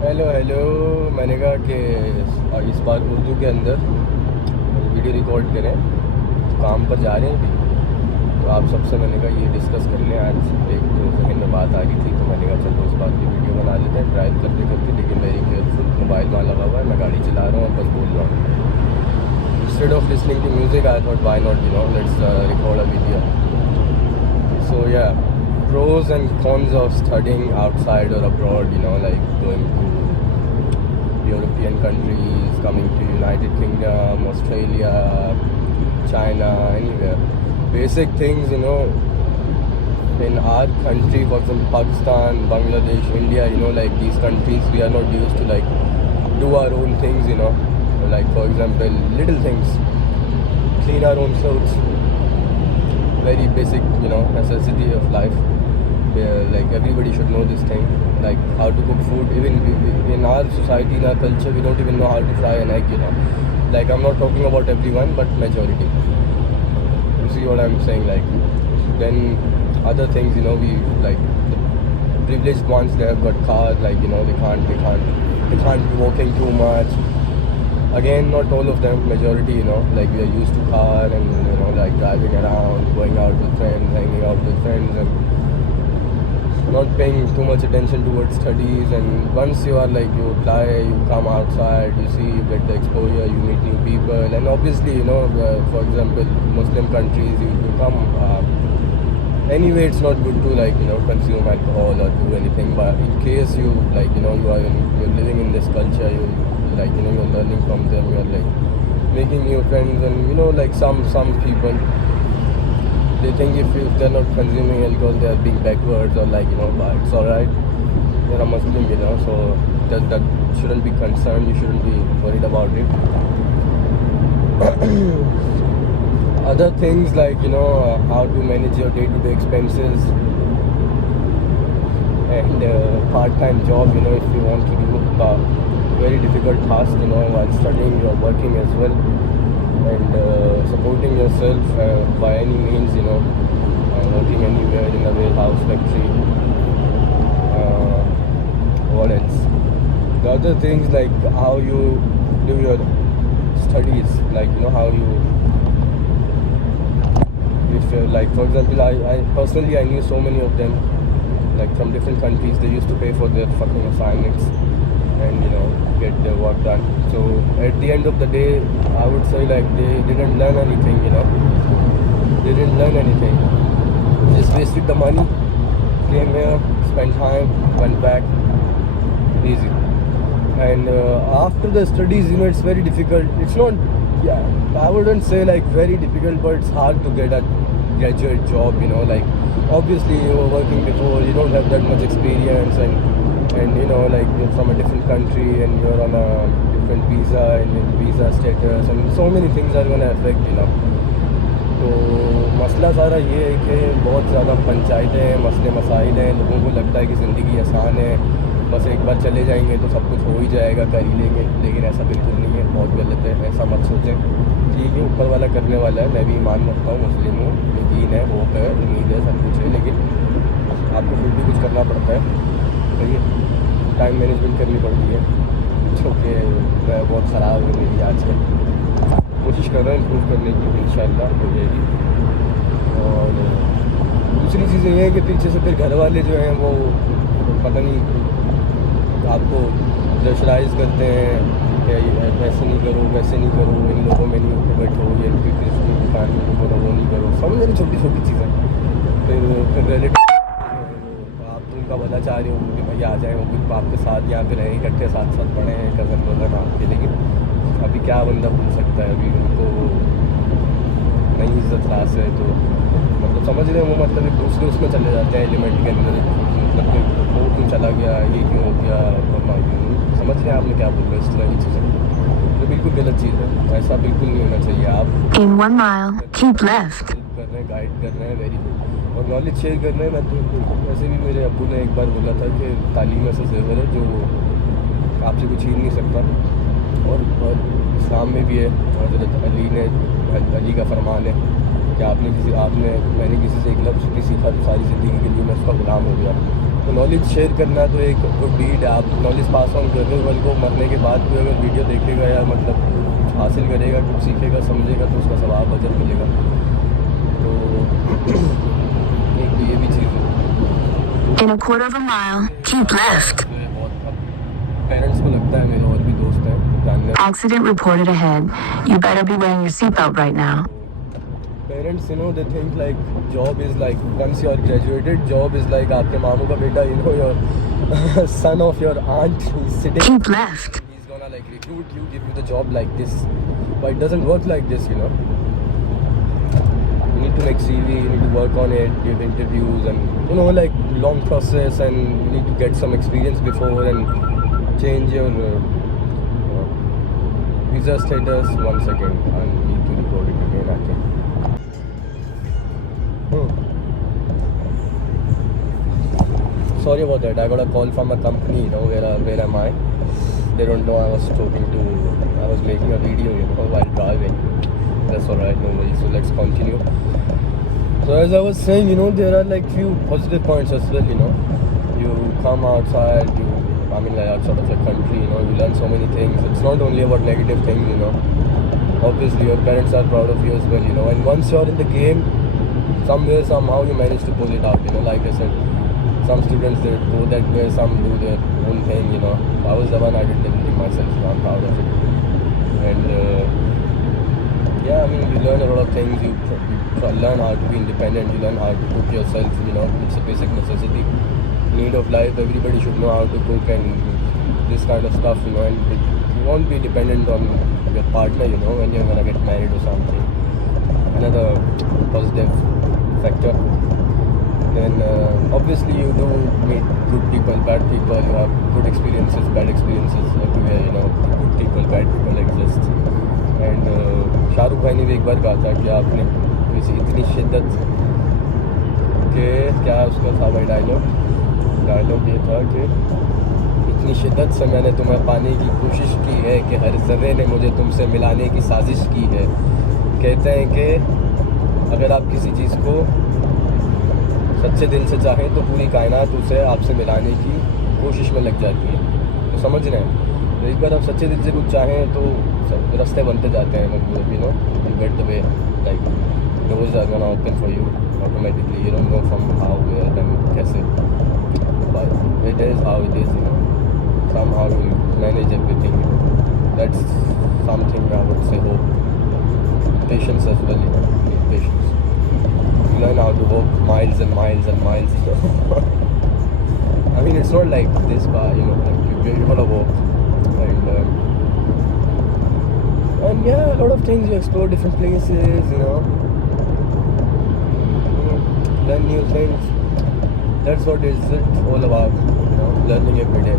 Hello hello. मैंने कहा कि इस बार उर्दू के अंदर वीडियो रिकॉर्ड करें, तो काम पर जा रहे हैं अभी। तो आप सबसे मैंने कहा ये डिस्कस कर लें। आज एक तो जहन में बात आ रही थी, तो मैंने कहा चलो उस बात की वीडियो बना लेते हैं ड्राइव करते करते। लेकिन मेरी ईयरफोन मोबाइल में लगा हुआ है, मैं गाड़ी चला रहा हूँ, बस बोल रहा हूँ। Instead of listening to music I thought why not let's record a video. So yeah, pros and cons of studying outside or abroad, like going to European countries, coming to United Kingdom, Australia, China, anywhere. Basic things, in our country, for example, Pakistan, Bangladesh, India, like these countries, we are not used to like do our own things, like for example, little things, clean our own clothes, very basic, necessity of life. Where like everybody should know this thing, like how to cook food. Even in our society, in our culture, we don't even know how to fry an egg. Like I'm not talking about everyone, but majority. You see what I'm saying? Like then other things, we like the privileged ones. They have got cars, like they can't be walking too much. Again, not all of them, majority, like we are used to car and like driving around, going out with friends, hanging out with friends, and not paying too much attention towards studies. And once you are like, you apply, you come outside, you see, you get the exposure, you meet new people. And obviously, for example, Muslim countries, you come, anyway it's not good to like consume alcohol or do anything. But in case you like you're living in this culture, you like you're learning from them, you're like making new friends. And like some people, they think if they're not consuming alcohol, they're being backwards, or like but it's alright, you're a Muslim, so that shouldn't be concerned, you shouldn't be worried about it. Other things like how to manage your day-to-day expenses, and part-time job, if you want to do very difficult task, while studying, you're working as well, and supporting yourself by any means, working anywhere in a warehouse, factory. What else? The other things like how you do your studies, like how you, if like for example, I personally I knew so many of them, like from different countries. They used to pay for their fucking assignments and get their work done. So at the end of the day, I would say like they didn't learn anything. They didn't learn anything, just wasted the money, came here, spent time, went back, easy. And after the studies, it's very difficult. It's not, yeah, I wouldn't say like very difficult, but it's hard to get a graduate job. Like obviously you were working before, you don't have that much experience, and like you're from a different country and you're on a different visa and your visa status, and so many things are going to affect. तो मसला सारा ये है कि बहुत ज़्यादा पंचायतें हैं, मसले मसाइल हैं। लोगों को लगता है कि ज़िंदगी आसान है, बस एक बार चले जाएंगे तो सब कुछ हो ही जाएगा, कर ही लेंगे। लेकिन ऐसा बिल्कुल नहीं है, बहुत गलत है, ऐसा मत सोचें। ठीक है, ऊपर वाला करने वाला है, मैं भी ईमान रखता हूँ, मुस्लिम हूँ, यकीन है, होप है, उम्मीद है, सब कुछ है। लेकिन आपको फिर भी कुछ करना पड़ता है, सही है। टाइम मैनेजमेंट करनी पड़ती है, जो कि बहुत ख़राब है मेरी आजकल। कोशिश कर रहे हैं इम्प्रूव करने की, इंशाल्लाह हो जाएगी। और दूसरी चीज़ें ये हैं कि पीछे से फिर घर वाले जो हैं वो पता नहीं आपको प्रेशराइज करते हैं कि ऐसे नहीं करो, वैसे नहीं करो, इन लोगों में नहीं बैठो, ये फैमिली को बोलो, वो नहीं करो, समझ रहे, छोटी छोटी चीज़ें। फिर रिलेटिव आप तो उनका भला चाह रहे हो कि भाई आ जाए, वो आपके साथ यहाँ पे रहें, इकट्ठे साथ साथ पढ़े हैं, कज़न वज़न आपके। लेकिन अभी क्या बंदा भूल सकता है, अभी उनको नई इज्जत रास है, तो मतलब समझ रहे हैं वो, मतलब एक दूसरे उसमें चले जाते हैं एलिमेंट के अंदर, मतलब वो क्यों चला गया, ये क्यों हो गया, समझ रहे हैं आपने क्या बोल रहे हैं, इस तरह की चीज़ें। तो बिल्कुल गलत चीज़ है, ऐसा बिल्कुल नहीं होना चाहिए। आप In 1 mile, keep left. कर रहे हैं, गाइड कर रहे हैं, वेरी गुड। और नॉलेज शेयर कर रहे हैं। मैं तो वैसे भी मेरे अब्बू ने एक बार बोला था कि तालीम ऐसा ज़ेवर है जो आपसे कुछ छीन नहीं सकता, और इस्लाम में भी है। हज़रत अली का फरमान है कि मैंने किसी से एक लफ्ज़ भी सीखा तो सारी ज़िंदगी के लिए मैं उसका ग़ुलाम हो गया। तो नॉलेज शेयर करना तो एक गुड डीड है। आप नॉलेज पास ऑन कर रहे हो, कल को मरने के बाद कोई अगर वीडियो देखेगा या मतलब कुछ हासिल करेगा, कुछ सीखेगा, समझेगा तो उसका सवाब अजर मिलेगा। तो एक तो ये भी चीज़ है। In a quarter of a mile, keep left. Parents को लगता है, मेरे और भी दोस्त हैं जानने, Accident reported ahead. You better be wearing your seatbelt right now. Parents they think like job is like once you are graduated, job is like आपके मामू का बेटा, your son of your aunt, he's sitting, Keep left. he's gonna like recruit you, give you the job like this. But it doesn't work like this. You need to make CV, you need to work on it, give interviews, and like long process, and you need to get some experience before and change your visa status. 1 second, I need to record it again, I think. Sorry about that. I got a call from a company, where am I? They don't know I was making a video, while driving. That's alright, no worries. So let's continue. So as I was saying, there are like few positive points as well, You come outside, outside of the country, you learn so many things. It's not only about negative things, Obviously, your parents are proud of you as well, And once you're in the game, somewhere, somehow you manage to pull it out, Like I said, some students, they go that way, some do their own thing, I was the one, I did everything myself, I'm proud of it. And you learn a lot of things. You learn how to be independent, you learn how to cook yourself, it's a basic necessity, need of life. Everybody should know how to cook and this kind of stuff, and you won't be dependent on your partner, when you're gonna get married or something. Another positive factor. Then obviously you do meet good people, bad people, you have good experiences, bad experiences everywhere, good people, bad people exist. And Shahrukh भाई ने भी एक बार कहा था कि आपने किसी इतनी शिद्दत के, क्या उसका था भाई डायलॉग ये था कि इतनी शिद्दत से मैंने तुम्हें पाने की कोशिश की है कि हर ज़र्रे ने मुझे तुमसे मिलाने की साजिश की है। कहते हैं कि अगर आप किसी चीज़ को सच्चे दिल से चाहें तो पूरी कायनात उसे आपसे मिलाने की कोशिश में लग जाती है। तो समझ रहे हैं, तो एक बार आप सच्चे दिल से कुछ चाहें तो रास्ते बनते जाते हैं, मतलब you get the way, like doors are gonna open for you automatically. You don't know from how, where, and कैसे, but it is how it is, somehow you manage everything. That's something I would say. Hope, patience as well, need patience. You learn how to walk miles and miles and miles. It's not like this car, like you're gonna walk, and yeah, a lot of things. You explore different places, learn new things. That's what it's all about, learning every day.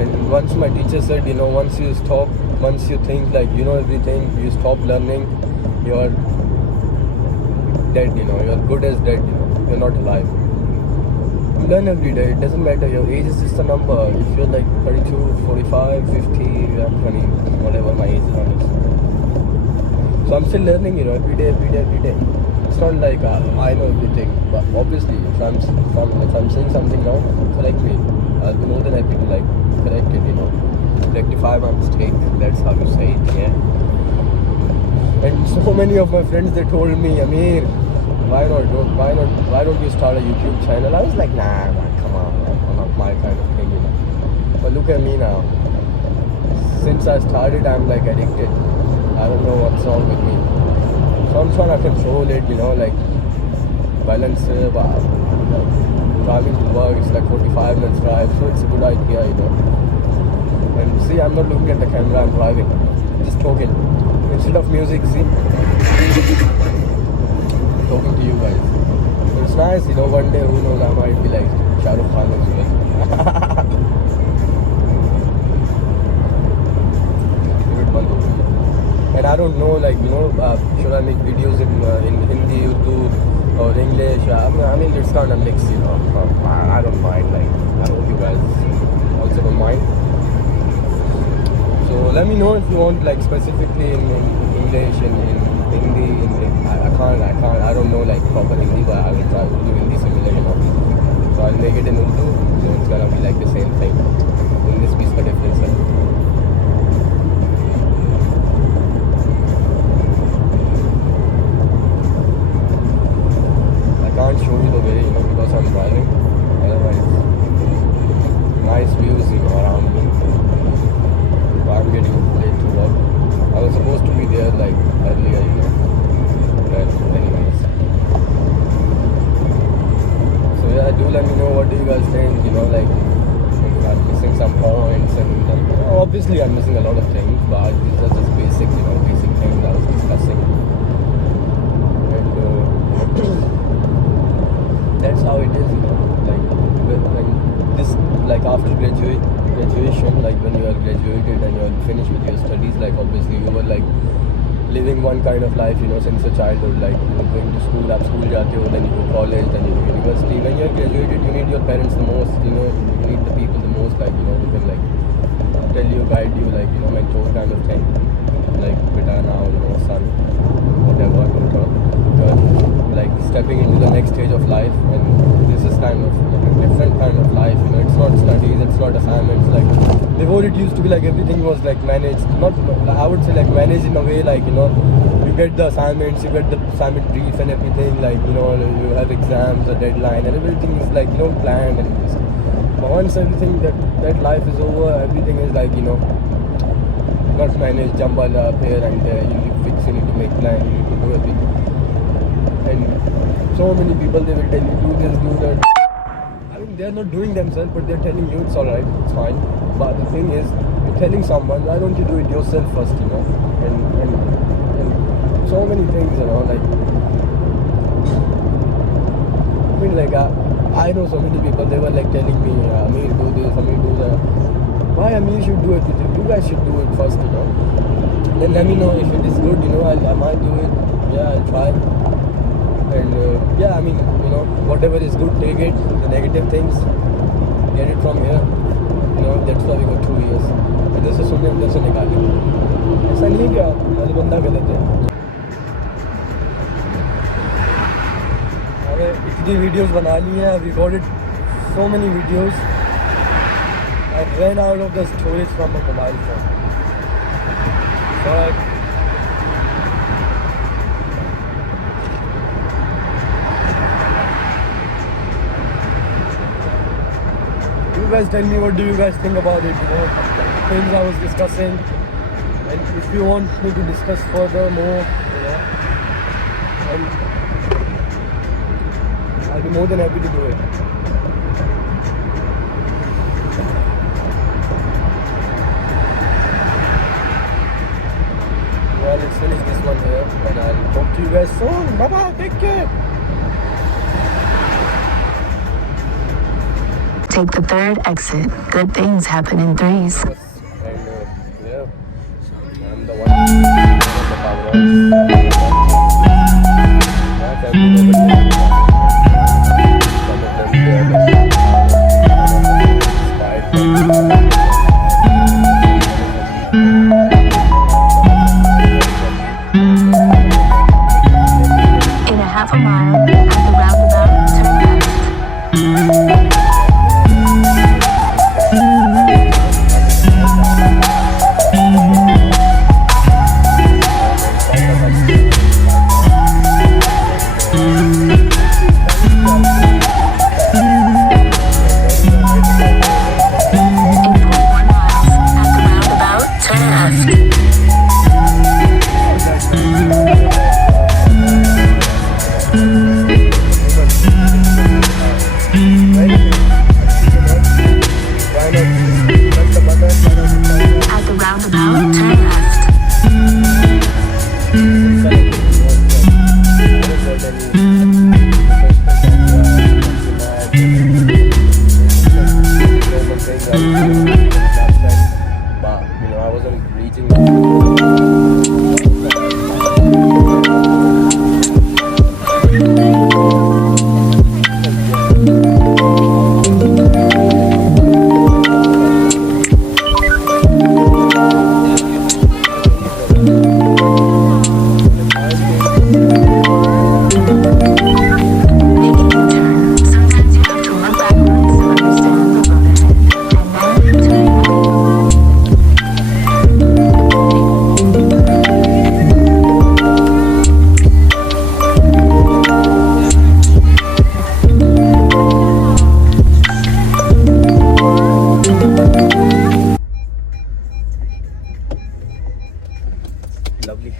And once my teacher said, once you think like you know everything, you stop learning, you're dead, you're good as dead, you're not alive. You learn every day, it doesn't matter, your age is just a number. If you're like 32, 45, 50, 20, whatever my age is, honest. So I'm still learning, every day. It's not like I know everything, but obviously if I'm saying something wrong, correct me. I'll be more than happy to correct it, rectify my mistake. That's how you say it, yeah. And so many of my friends, they told me, Amir, why don't you start a YouTube channel? I was like, nah, come on, man, not my kind of thing, But look at me now. Since I started, I'm like addicted. I don't know what's wrong with me. So I'm trying to control it, balance driving to work, it's like 45 minutes drive, so it's a good idea, And see, I'm not looking at the camera, I'm driving, just talking. Instead of music, see, talking to you guys. So it's nice, one day, who knows, I might be like Shah Rukh Khan as well. And I don't know, should I make videos in Hindi, Urdu, or English? It's kind of mixed, I don't mind, I hope you guys also don't mind. So let me know if you want, specifically in English and in Hindi. I don't know, proper Hindi, but I will try to do Hindi similar, So I'll make it in Urdu, so it's gonna be like the same thing. English piece का difference है. I can't show you the way, because I'm driving. Otherwise, nice views, around me. So I'm getting late to work. I was supposed to be there like earlier, but anyways. So yeah, do let me know what do you guys think, like if I'm missing some points and obviously I'm missing a lot of things, but these are just basic, basic things I was discussing. And that's how it is, like when this, like after graduation, like when you are graduated and you are finished with your studies, like obviously you were like living one kind of life, since your childhood, like you're going to school, आप school जाते हो, then you go college, then you go university. When you're graduated, you need your parents the most, you need the people the most, like, who can like tell you, guide you, like, mentor kind of thing, like beta now, son, whatever, daughter. Like stepping into the next stage of life, and this is kind of like a different kind of life, it's not studies, it's not assignments. Like before it used to be like everything was like managed, not I would say like managed in a way, like you get the assignments, you get the assignment brief and everything, like you have exams, a deadline, and everything is like planned and this. But once everything that life is over, everything is like not managed, jumbled up here and there. You need to fix, you need to make plan, you need to do everything. And so many people, they will tell you do this, do that. I mean, they're not doing themselves, but they're telling you it's alright, it's fine. But the thing is, you're telling someone, why don't you do it yourself first, and so many things, like I mean, like I know so many people, they were like telling me, Amir, do this, Amir, do that. Why Amir should do it? You guys should do it first, Then let me know if it is good, I might do it. Yeah, I'll try. And yeah, I mean, whatever is good, take it. The negative things, get it from here. That's why we got 2 years. And this is सुनने अंदर से निकालें. ऐसा नहीं क्या? वाले बंदा गलत है. अरे इतनी वीडियोस बना ली हैं. I've recorded so many videos. I ran out of the storage from my mobile phone. But you guys tell me, what do you guys think about it, things I was discussing, and if you want me to discuss further more, and I'll be more than happy to do it. Well, let's finish this one here, and I'll talk to you guys soon. Bye bye, take care. Take the third exit. Good things happen in threes. And yeah, I'm the one with the power. In a half a mile, at the roundabout, turn left. Making a turn, sometimes you have to look back lovely